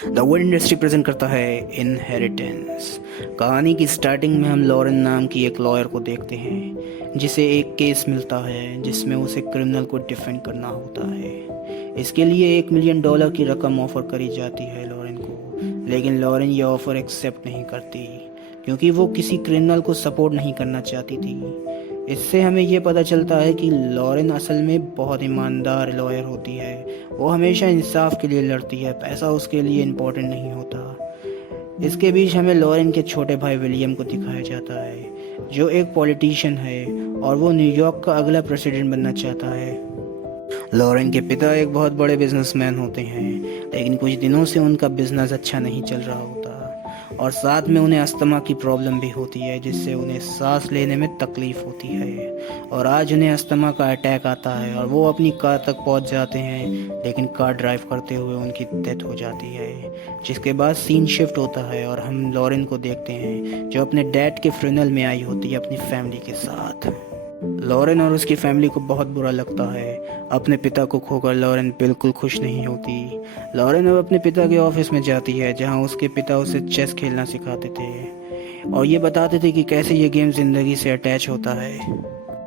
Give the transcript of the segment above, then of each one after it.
The wood industry present करता है inheritance. कहानी की स्टार्टिंग में हम लॉरेन नाम की एक लॉयर को देखते हैं जिसे एक केस मिलता है जिसमें उसे क्रिमिनल को डिफेंड करना होता है। इसके लिए $1 मिलियन की रकम ऑफर करी जाती है लॉरेन को, लेकिन लॉरेन ये ऑफर एक्सेप्ट नहीं करती क्योंकि वो किसी क्रिमिनल को सपोर्ट नहीं करना चाहती थी। इससे हमें ये पता चलता है कि लॉरेन असल में बहुत ईमानदार लॉयर होती है। वो हमेशा इंसाफ के लिए लड़ती है, पैसा उसके लिए इम्पोर्टेंट नहीं होता। इसके बीच हमें लॉरेन के छोटे भाई विलियम को दिखाया जाता है जो एक पॉलिटिशियन है और वो न्यूयॉर्क का अगला प्रेसिडेंट बनना चाहता है। लॉरेन के पिता एक बहुत बड़े बिजनेसमैन होते हैं, लेकिन कुछ दिनों से उनका बिजनेस अच्छा नहीं चल रहा होता और साथ में उन्हें अस्थमा की प्रॉब्लम भी होती है जिससे उन्हें सांस लेने में तकलीफ होती है। और आज उन्हें अस्थमा का अटैक आता है और वो अपनी कार तक पहुंच जाते हैं, लेकिन कार ड्राइव करते हुए उनकी डेथ हो जाती है। जिसके बाद सीन शिफ्ट होता है और हम लॉरेन को देखते हैं जो अपने डैड के फ्यूनरल में आई होती है अपनी फैमिली के साथ। लॉरेन और उसकी फैमिली को बहुत बुरा लगता है। अपने पिता को खोकर लॉरेन बिल्कुल खुश नहीं होती। लॉरेन अब अपने पिता के ऑफिस में जाती है जहां उसके पिता उसे चेस खेलना सिखाते थे और ये बताते थे कि कैसे ये गेम ज़िंदगी से अटैच होता है।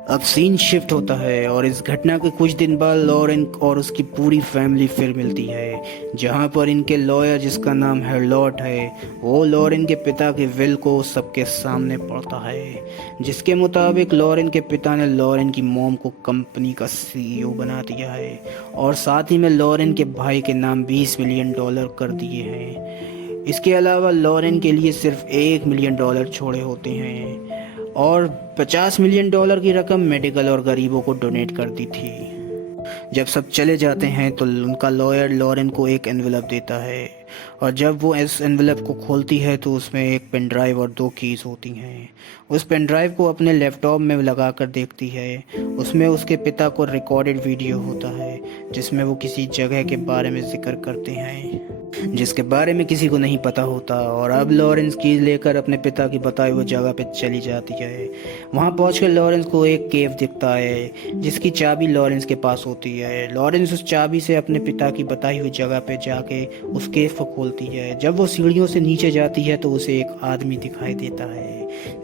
अब सीन शिफ्ट होता है और इस घटना के कुछ दिन बाद लॉरेन और उसकी पूरी फैमिली फिर मिलती है जहां पर इनके लॉयर जिसका नाम हेरलॉट है वो लॉरेन के पिता के विल को सबके सामने पढ़ता है, जिसके मुताबिक लॉरेन के पिता ने लॉरेन की मॉम को कंपनी का सीईओ बना दिया है और साथ ही में लॉरेन के भाई के नाम $20 मिलियन कर दिए हैं। इसके अलावा लॉरेन के लिए सिर्फ $1 मिलियन छोड़े होते हैं और $50 मिलियन की रकम मेडिकल और गरीबों को डोनेट कर दी थी। जब सब चले जाते हैं तो उनका लॉयर लॉरेन को एक एनवेलप देता है और जब वो इस एनवेलप को खोलती है तो उसमें एक पेन ड्राइव और 2 कीज होती हैं। उस पेन ड्राइव को अपने लैपटॉप में लगाकर देखती है। उसमें उसके पिता को रिकॉर्डेड वीडियो होता है जिसमें वो किसी जगह के बारे में जिक्र करते हैं जिसके बारे में किसी को नहीं पता होता। और अब लॉरेंस कीज लेकर अपने पिता की बताई हुई जगह पे चली जाती है। वहाँ पहुँचकर लॉरेंस को एक केव दिखता है जिसकी चाबी लॉरेंस के पास होती है। लॉरेंस उस चाबी से अपने पिता की बताई हुई जगह पे जाके उस केव को खोलती है। जब वो सीढ़ियों से नीचे जाती है तो उसे एक आदमी दिखाई देता है।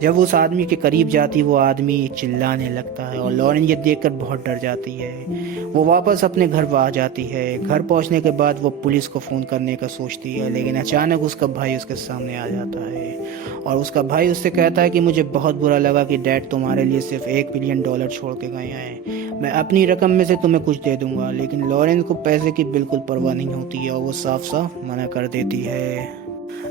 जब उस आदमी के करीब जाती वो आदमी चिल्लाने लगता है और लॉरेन ये देखकर बहुत डर जाती है। वो वापस अपने घर आ जाती है। घर पहुंचने के बाद वो पुलिस को फ़ोन करने का सोचती है, लेकिन अचानक उसका भाई उसके सामने आ जाता है और उसका भाई उससे कहता है कि मुझे बहुत बुरा लगा कि डैड तुम्हारे लिए सिर्फ $1 मिलियन छोड़ के गए हैं। मैं अपनी रकम में से तुम्हें कुछ दे दूंगा। लेकिन लॉरेन को पैसे की बिल्कुल परवाह नहीं होती है और वो साफ साफ मना कर देती है।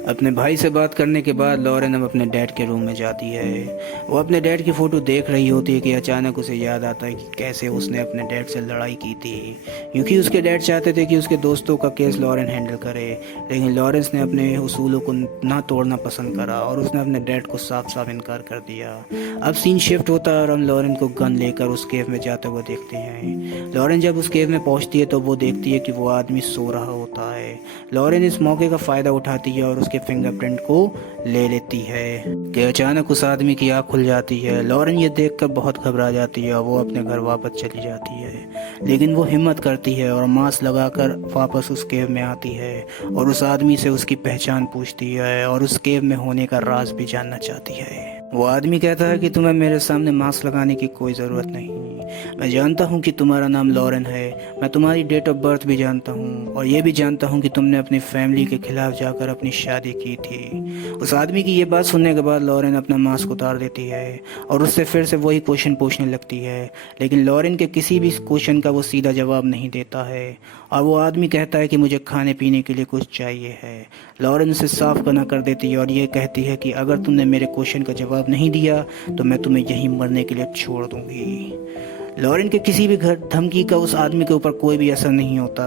अपने भाई से बात करने के बाद लॉरेन अब अपने डैड के रूम में जाती है। वो अपने डैड की फ़ोटो देख रही होती है कि अचानक उसे याद आता है कि कैसे उसने अपने डैड से लड़ाई की थी, क्योंकि उसके डैड चाहते थे कि उसके दोस्तों का केस लॉरेन हैंडल करे, लेकिन लॉरेंस ने अपने उसूलों को ना तोड़ना पसंद करा और उसने अपने डैड को साफ साफ इनकार कर दिया। अब सीन शिफ्ट होता है और हम लॉरेन को गन लेकर उस केव में जाते हुए देखते हैं। लॉरेन जब उस केव में पहुंचती है तो वो देखती है कि वो आदमी सो रहा होता है। लॉरेन इस मौके का फ़ायदा उठाती है और उसके फिंगरप्रिंट को ले लेती है कि अचानक उस आदमी की आँख खुल जाती है। लॉरेन ये देखकर बहुत घबरा जाती है और वो अपने घर वापस चली जाती है, लेकिन वो हिम्मत करती है और मास्क लगाकर वापस उस केव में आती है और उस आदमी से उसकी पहचान पूछती है और उस केव में होने का राज भी जानना चाहती है। वो आदमी कहता है कि तुम्हें मेरे सामने मास्क लगाने की कोई ज़रूरत नहीं। मैं जानता हूँ कि तुम्हारा नाम लॉरेन है। मैं तुम्हारी डेट ऑफ बर्थ भी जानता हूँ और ये भी जानता हूँ कि तुमने अपनी फैमिली के खिलाफ जाकर अपनी शादी की थी। उस आदमी की ये बात सुनने के बाद लॉरेन अपना मास्क उतार देती है और उससे फिर से वही क्वेश्चन पूछने लगती है, लेकिन लॉरेन के किसी भी क्वेश्चन का वो सीधा जवाब नहीं देता है और वो आदमी कहता है कि मुझे खाने पीने के लिए कुछ चाहिए है। लॉरेन उसे साफ मना कर देती है और ये कहती है कि अगर तुमने मेरे क्वेश्चन का जवाब नहीं दिया तो मैं तुम्हें यहीं मरने के लिए छोड़ दूंगी। लॉरेन के किसी भी घर धमकी का उस आदमी के ऊपर कोई भी असर नहीं होता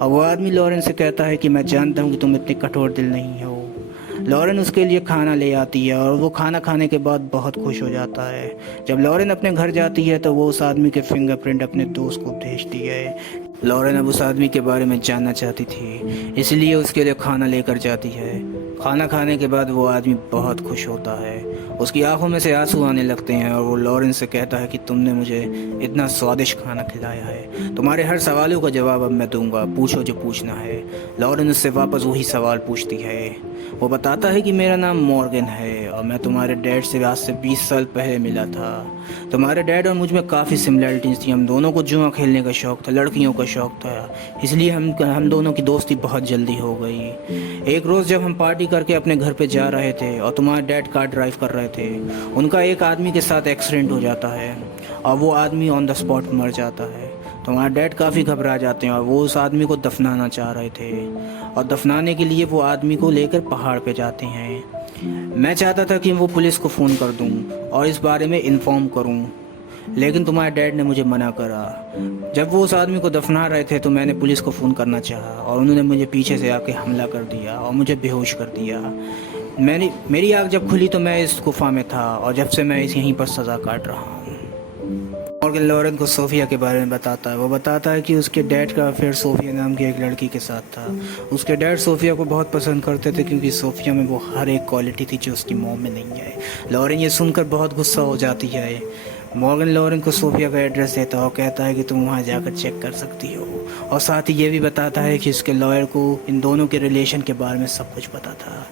और वो आदमी लॉरेन से कहता है कि मैं जानता हूँ कि तुम इतने कठोर दिल नहीं हो। लॉरेन उसके लिए खाना ले आती है और वो खाना खाने के बाद बहुत खुश हो जाता है। जब लॉरेन अपने घर जाती है तो वो उस आदमी के फिंगरप्रिंट अपने दोस्त को भेजती है लॉरेन अब उस आदमी के बारे में जानना चाहती थी, इसलिए उसके लिए खाना लेकर जाती है। खाना खाने के बाद वो आदमी बहुत खुश होता है, उसकी आंखों में से आंसू आने लगते हैं और वो लॉरेन से कहता है कि तुमने मुझे इतना स्वादिष्ट खाना खिलाया है, तुम्हारे हर सवालों का जवाब अब मैं दूंगा, पूछो जो पूछना है। लॉरेन उससे वापस वही सवाल पूछती है। वो बताता है कि मेरा नाम मॉर्गन है और मैं तुम्हारे डैड से आज से 20 साल पहले मिला था। तुम्हारे डैड और मुझ में काफ़ी सिमिलरिटीज़ थी, हम दोनों को जुआ खेलने का शौक़ था, लड़कियों का शौक़ था, इसलिए हम दोनों की दोस्ती बहुत जल्दी हो गई। एक रोज़ जब हम पार्टी करके अपने घर पे जा रहे थे और तुम्हारे डैड कार ड्राइव कर रहे थे, उनका एक आदमी के साथ एक्सीडेंट हो जाता है और वो आदमी ऑन द स्पॉट मर जाता है। तुम्हारे डैड काफ़ी घबरा जाते हैं और वो उस आदमी को दफनाना चाह रहे थे और दफनाने के लिए वो आदमी को लेकर पहाड़ पे जाते हैं। मैं चाहता था कि वो पुलिस को फ़ोन कर दूं और इस बारे में इन्फॉर्म करूं, लेकिन तुम्हारे डैड ने मुझे मना करा। जब वो उस आदमी को दफना रहे थे तो मैंने पुलिस को फ़ोन करना चाहा और उन्होंने मुझे पीछे से आके हमला कर दिया और मुझे बेहोश कर दिया। मेरी आँख जब खुली तो मैं इस गुफा में था और जब से मैं यहीं पर सज़ा काट रहा हूँ। मॉर्गन लॉरेन को सोफिया के बारे में बताता है। वो बताता है कि उसके डैड का अफेयर सोफिया नाम की एक लड़की के साथ था। उसके डैड सोफिया को बहुत पसंद करते थे क्योंकि सोफिया में वो हर एक क्वालिटी थी जो उसकी मॉम में नहीं है। लॉरेन ये सुनकर बहुत गुस्सा हो जाती है। मॉर्गन लॉरेन को सोफिया का एड्रेस देता है और कहता है कि तुम वहाँ जाकर चेक कर सकती हो, और साथ ही ये भी बताता है कि उसके लॉयर को इन दोनों के रिलेशन के बारे में सब कुछ पता था।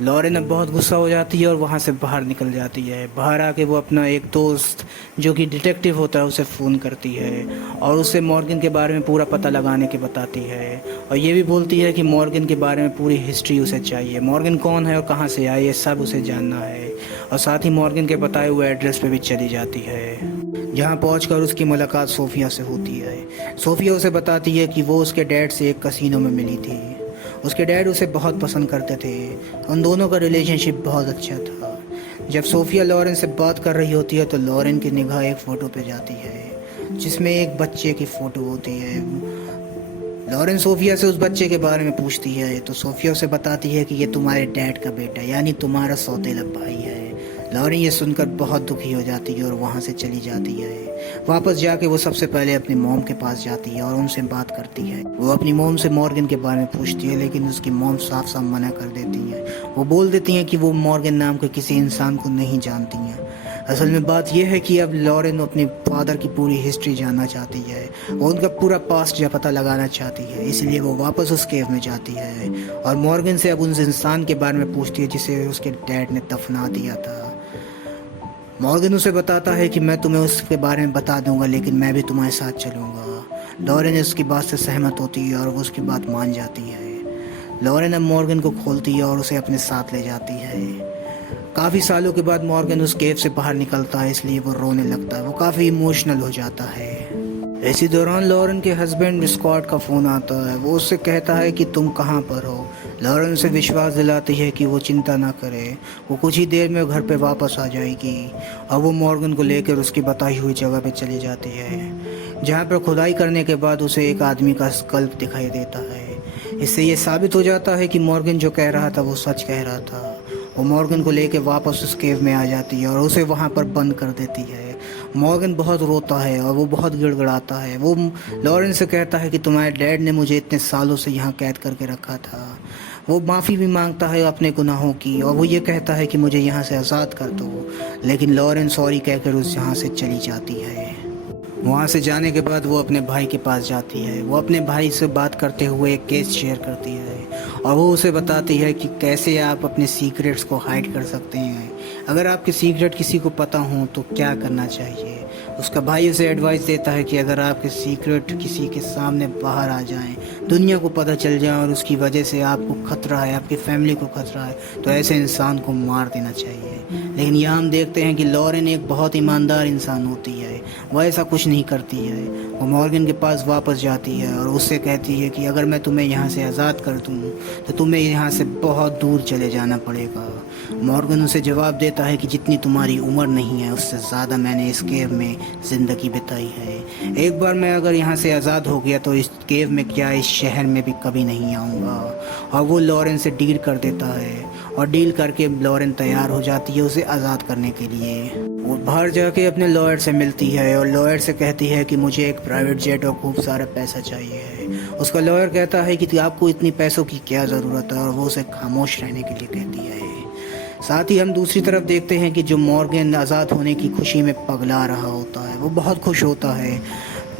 लॉरेन अब बहुत गुस्सा हो जाती है और वहाँ से बाहर निकल जाती है। बाहर आके वो अपना एक दोस्त जो कि डिटेक्टिव होता है उसे फ़ोन करती है और उसे मॉर्गन के बारे में पूरा पता लगाने के बताती है और ये भी बोलती है कि मॉर्गन के बारे में पूरी हिस्ट्री उसे चाहिए, मॉर्गन कौन है और कहाँ से आए ये सब उसे जानना है। और साथ ही मॉर्गन के बताए हुए एड्रेस पे भी चली जाती है, जहाँ पहुँचकर उसकी मुलाकात सोफिया से होती है। सोफिया उसे बताती है कि वो उसके डैड से एक कसिनो में मिली थी। उसके डैड उसे बहुत पसंद करते थे, उन दोनों का रिलेशनशिप बहुत अच्छा था। जब सोफिया लॉरेन से बात कर रही होती है तो लॉरेन की निगाह एक फ़ोटो पे जाती है जिसमें एक बच्चे की फ़ोटो होती है। लॉरेन सोफिया से उस बच्चे के बारे में पूछती है तो सोफिया उसे बताती है कि ये तुम्हारे डैड का बेटा यानी तुम्हारा सौतेला भाई है। लॉरेन ये सुनकर बहुत दुखी हो जाती है और वहाँ से चली जाती है। वापस जाके वो सबसे पहले अपनी मॉम के पास जाती है और उनसे बात करती है। वो अपनी मॉम से मॉर्गन के बारे में पूछती है, लेकिन उसकी मॉम साफ साफ मना कर देती है। वो बोल देती हैं कि वो मॉर्गन नाम के किसी इंसान को नहीं जानती हैं। असल में बात यह है कि अब लॉरेन अपने फादर की पूरी हिस्ट्री जानना चाहती है, वो उनका पूरा पास्ट या पता लगाना चाहती है, इसलिए वो वापस उस केव में जाती है और मॉर्गन से अब उस इंसान के बारे में पूछती है जिसे उसके डैड ने दफना दिया था। मॉर्गन उसे बताता है कि मैं तुम्हें उसके बारे में बता दूंगा, लेकिन मैं भी तुम्हारे साथ चलूंगा। लॉरेन उसकी बात से सहमत होती है और वो उसकी बात मान जाती है। लॉरेन अब मॉर्गन को खोलती है और उसे अपने साथ ले जाती है। काफ़ी सालों के बाद मॉर्गन उस केव से बाहर निकलता है, इसलिए वो रोने लगता है, वो काफ़ी इमोशनल हो जाता है। इसी दौरान लॉरेन के हस्बैंड स्कॉट का फ़ोन आता है। वो उससे कहता है कि तुम कहाँ पर हो। लॉरेन उसे विश्वास दिलाती है कि वो चिंता ना करे, वो कुछ ही देर में घर पे वापस आ जाएगी और वो मॉर्गन को लेकर उसकी बताई हुई जगह पे चली जाती है, जहाँ पर खुदाई करने के बाद उसे एक आदमी का स्कल्प दिखाई देता है। इससे ये साबित हो जाता है कि मॉर्गन जो कह रहा था वो सच कह रहा था। वो मॉर्गन को लेकर वापस उस केव में आ जाती है और उसे वहाँ पर बंद कर देती है। मॉर्गन बहुत रोता है और वो बहुत गिड़गिड़ाता है। वो लॉरेन से कहता है कि तुम्हारे डैड ने मुझे इतने सालों से यहाँ कैद करके रखा था। वो माफ़ी भी मांगता है अपने गुनाहों की और वो ये कहता है कि मुझे यहाँ से आज़ाद कर दो, लेकिन लॉरेन सॉरी कहकर उस यहाँ से चली जाती है। वहाँ से जाने के बाद वो अपने भाई के पास जाती है। वो अपने भाई से बात करते हुए एक केस शेयर करती है और वो उसे बताती है कि कैसे आप अपने सीक्रेट्स को हाइड कर सकते हैं। अगर आपके सीक्रेट किसी को पता हो तो क्या करना चाहिए। उसका भाई उसे एडवाइस देता है कि अगर आपके सीक्रेट किसी के सामने बाहर आ जाएं, दुनिया को पता चल जाए और उसकी वजह से आपको खतरा है, आपकी फैमिली को खतरा है, तो ऐसे इंसान को मार देना चाहिए। लेकिन यहाँ हम देखते हैं कि लॉरेन एक बहुत ईमानदार इंसान होती है, वह ऐसा कुछ नहीं करती है। वो मॉर्गन के पास वापस जाती है और उससे कहती है कि अगर मैं तुम्हें यहाँ से आज़ाद कर दूँ तो तुम्हें यहाँ से बहुत दूर चले जाना पड़ेगा। मॉर्गन उसे जवाब देता है कि जितनी तुम्हारी उम्र नहीं है उससे ज़्यादा मैंने इस केव में ज़िंदगी बिताई है। एक बार मैं अगर यहाँ से आज़ाद हो गया तो इस केव में क्या इस शहर में भी कभी नहीं आऊँगा। और वो लॉरेन से डील कर देता है और डील करके लॉरेन तैयार हो जाती है उसे आज़ाद करने के लिए। वो बाहर जाके अपने लॉयर से मिलती है और लॉयर से कहती है कि मुझे एक प्राइवेट जेट और खूब सारा पैसा चाहिए है। उसका लॉयर कहता है कि आपको इतनी पैसों की क्या ज़रूरत है, और वो उसे खामोश रहने के लिए कहती है। साथ ही हम दूसरी तरफ देखते हैं कि जो मॉर्गन आज़ाद होने की खुशी में पगला रहा होता है वो बहुत खुश होता है।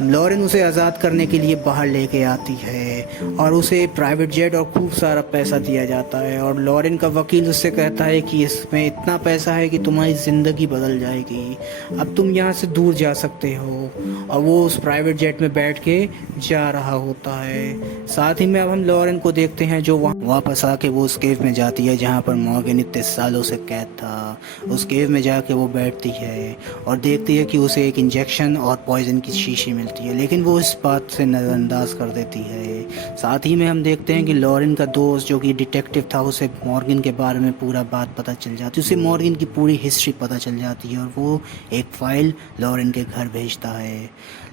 लॉरेन उसे आज़ाद करने के लिए बाहर लेके आती है और उसे प्राइवेट जेट और खूब सारा पैसा दिया जाता है, और लॉरेन का वकील उससे कहता है कि इसमें इतना पैसा है कि तुम्हारी ज़िंदगी बदल जाएगी, अब तुम यहाँ से दूर जा सकते हो। और वो उस प्राइवेट जेट में बैठ के जा रहा होता है। साथ ही में अब हम लॉरेन को देखते हैं जो वापस आके वो उस केव में जाती है जहाँ पर मॉर्गन इतने सालों से कैद था। उस केव में जाके वो बैठती है और देखती है कि उसे एक इंजेक्शन और पॉइजन की शीशी मिलती है, लेकिन वो इस बात से नज़रअंदाज कर देती है। साथ ही में हम देखते हैं कि लॉरेन का दोस्त जो कि डिटेक्टिव था उसे मॉर्गन के बारे में पूरा बात पता चल जाती है, उसे मॉर्गन की पूरी हिस्ट्री पता चल जाती है, और वो एक फ़ाइल लॉरेन के घर भेजता है।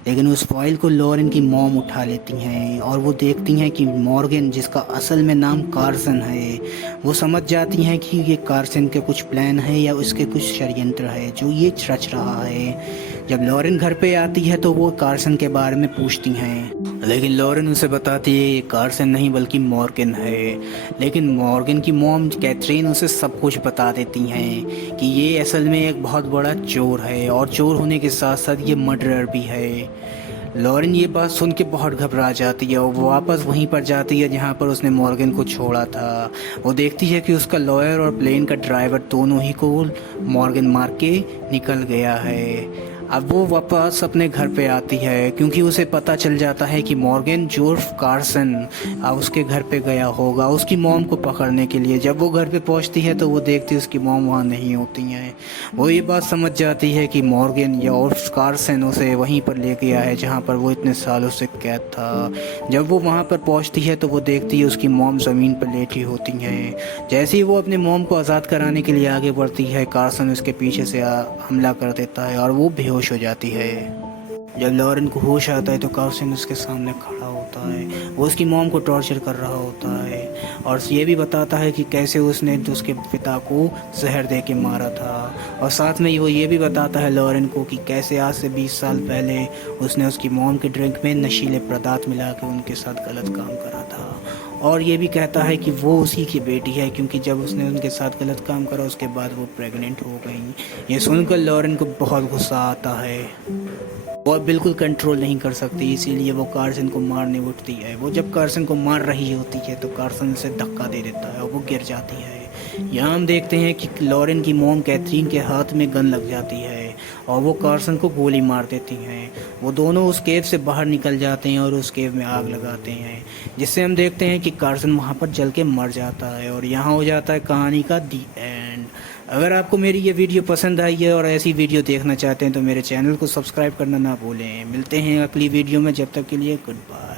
लेकिन उस फाइल को लॉरेन की मॉम उठा लेती हैं और वो देखती हैं कि मॉर्गन, जिसका असल में नाम कार्सन है, वो समझ जाती हैं कि ये कार्सन के कुछ प्लान है या उसके कुछ षड्यंत्र है जो ये रच रहा है। जब लॉरेन घर पे आती है तो वो कार्सन के बारे में पूछती हैं, लेकिन लॉरेन उसे बताती है ये कार्सन नहीं बल्कि मॉर्गन है। लेकिन मॉर्गन की मॉम कैथरीन उसे सब कुछ बता देती हैं कि ये असल में एक बहुत बड़ा चोर है, और चोर होने के साथ साथ ये मर्डरर भी है। लॉरेन ये बात सुन के बहुत घबरा जाती है और वो वापस वहीं पर जाती है जहाँ पर उसने मॉर्गन को छोड़ा था। वो देखती है कि उसका लॉयर और प्लेन का ड्राइवर दोनों ही को मॉर्गन मार के निकल गया है। अब वो वापस अपने घर पे आती है क्योंकि उसे पता चल जाता है कि मॉर्गन जोर्फ कार्सन उसके घर पे गया होगा उसकी मॉम को पकड़ने के लिए। जब वो घर पे पहुंचती है तो वो देखती है उसकी मॉम वहाँ नहीं होती हैं। वो ये बात समझ जाती है कि मॉर्गन या जोर्फ कार्सन उसे वहीं पर ले गया है जहाँ पर वो इतने सालों से कैद था। जब वो वहाँ पर पहुँचती है तो वो देखती है उसकी मॉम ज़मीन पर लेटी होती हैं। जैसे ही वो अपने मॉम को आज़ाद कराने के लिए आगे बढ़ती है, कार्सन उसके पीछे से हमला कर देता है और वो बेहोश हो जाती है। जब लॉरेन को होश आता है तो कार्सन उसके सामने खड़ा होता है। वो उसकी मॉम को टॉर्चर कर रहा होता है और ये भी बताता है कि कैसे उसने उसके पिता को जहर दे के मारा था, और साथ में वो ये भी बताता है लॉरेन को कि कैसे आज से 20 साल पहले उसने उसकी मॉम के ड्रिंक में नशीले पदार्थ मिला के उनके साथ गलत काम करा था। और ये भी कहता है कि वो उसी की बेटी है क्योंकि जब उसने उनके साथ गलत काम करा उसके बाद वो प्रेग्नेंट हो गई। ये सुनकर लॉरेन को बहुत गुस्सा आता है। वो बिल्कुल कंट्रोल नहीं कर सकती, इसीलिए वो कार्सन को मारने उठती है। वो जब कार्सन को मार रही होती है तो कार्सन उसे धक्का दे देता है और वो गिर जाती है। यहाँ हम देखते हैं कि लॉरेन की मॉम कैथरीन के हाथ में गन लग जाती है और वो कार्सन को गोली मार देती हैं। वो दोनों उस केव से बाहर निकल जाते हैं और उस केव में आग लगाते हैं, जिससे हम देखते हैं कि कार्सन वहाँ पर जल के मर जाता है। और यहाँ हो जाता है कहानी का दी एंड। अगर आपको मेरी ये वीडियो पसंद आई है और ऐसी वीडियो देखना चाहते हैं तो मेरे चैनल को सब्सक्राइब करना ना भूलें। मिलते हैं अगली वीडियो में, जब तक के लिए गुड बाय।